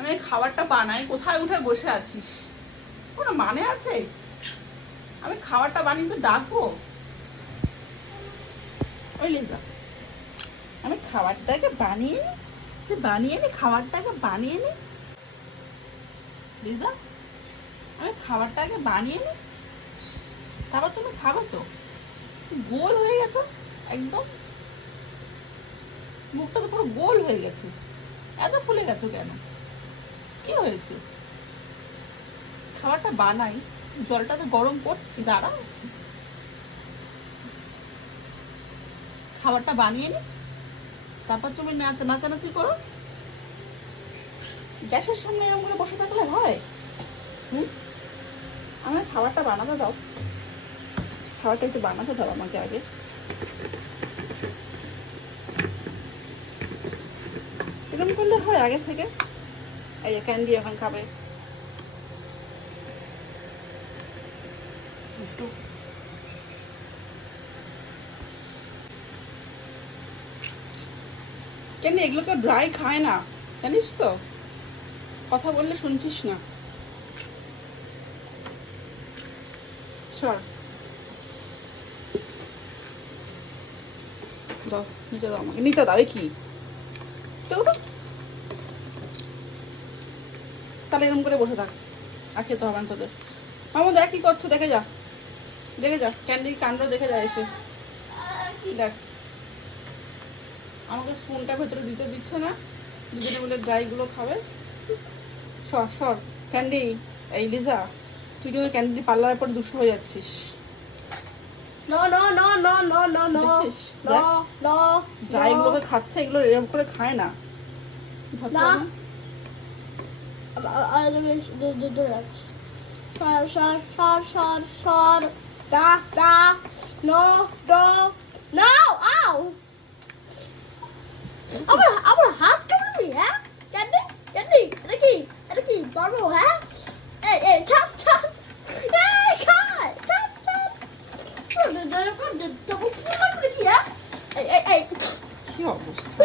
আমি খাবারটা বানাই, কোথায় উঠে বসে আছিস? কোনো মানে আছে? আমি খাবারটা বানিয়ে তো ডাকবো। ওই লিজা, আমি খাবারটাকে বানিয়ে তুই বানিয়ে নি, খাবারটাকে বানিয়ে নি। লিজা, আমি খাবারটাকে বানিয়ে নি? তারপর তুমি খাবে তো? গোল হয়ে গেছে, একদম। মুখটা তো পুরো গোল হয়ে গেছে। এত ফুলে গেছো কেন? কি হয়েছে? খাবারটা বানাই, জলটা তো গরম করছি দাঁড়া খাবারটা বানিয়ে নি, তারপর তুমি নাচানাচি করো। গ্যাসের সামনে এরকম করে বসে থাকলে হয়। হুম? আমার খাবারটা বানাতে দাও। খাবারটা একটু বানাতে দাও আমাকে আগে। এরকম করলে হয় আগে থেকে। এই যে ক্যান্ডি এখন খাবে দুষ্টু কেন এগুলোকে ড্রাই খায় না? জানিস তো? কথা বললে শুনছিস না। সর দাও নিতে দাও আমাকে। নিতে দাও কি? তো তাহলে এরকম করে বসে থাক। আর খেতে হবে না তোদের। মামু দেখ কি করছ দেখে যা। দেখে যা ক্যান্ডি কাণ্ড দেখে যা এসে। দেখ। আমাকে স্পুনটা ভেতরে দিতে দিচ্ছে না। দুজনে মিলে ড্রাইগুলো খাবে। সর সর। ক্যান্ডি এই লিজা তুই কিন্তু ক্যান্ডি পার্লারের পরে দুষ্টু হয়ে যাচ্ছিস। ড্রাইগুলোকে খাচ্ছে এগুলো এরকম করে খায় না ধরতে না। হবে no. I don't do do do that. Shar, shar, shar, shar, shar. Da, da. No, no, no. Ow. আমার আমার হাত কামড়বি হ্যাঁ ক্যান্ডি ক্যান্ডি এটা কি এটা কি পারব হ্যাঁ এই এই ছাপ ছাপ এই খাই ছাপ ছাপ double full কি হ্যাঁ এই এই এই কি অবস্থা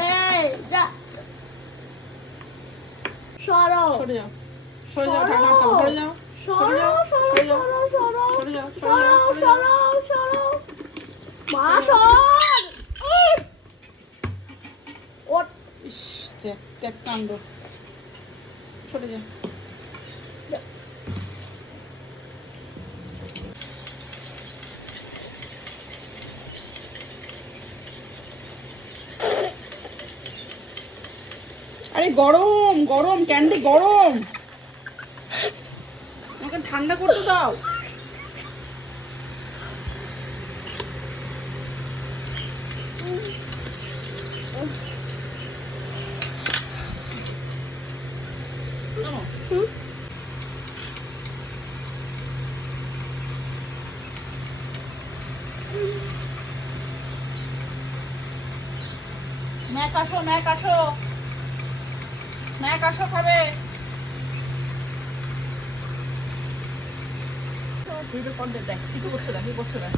এই যা সরো। সরে যাও। সরে যাও খাও সরে। যাও। সরো সরো সরে যাও। সরো সরো। সরে যাও সরে যাও সরো সরো মা সর ওট ইস দেখ দেখ কাণ্ড। সরে যা আরে গরম গরম ক্যান্ডি গরম আমাকে ঠান্ডা করতে দাও। ম্যাক আসো ম্যাক আসো ম্যাক আসো খাবে। ভিডিও কন্টেন্ট দেখ কি করছ না কি করছ না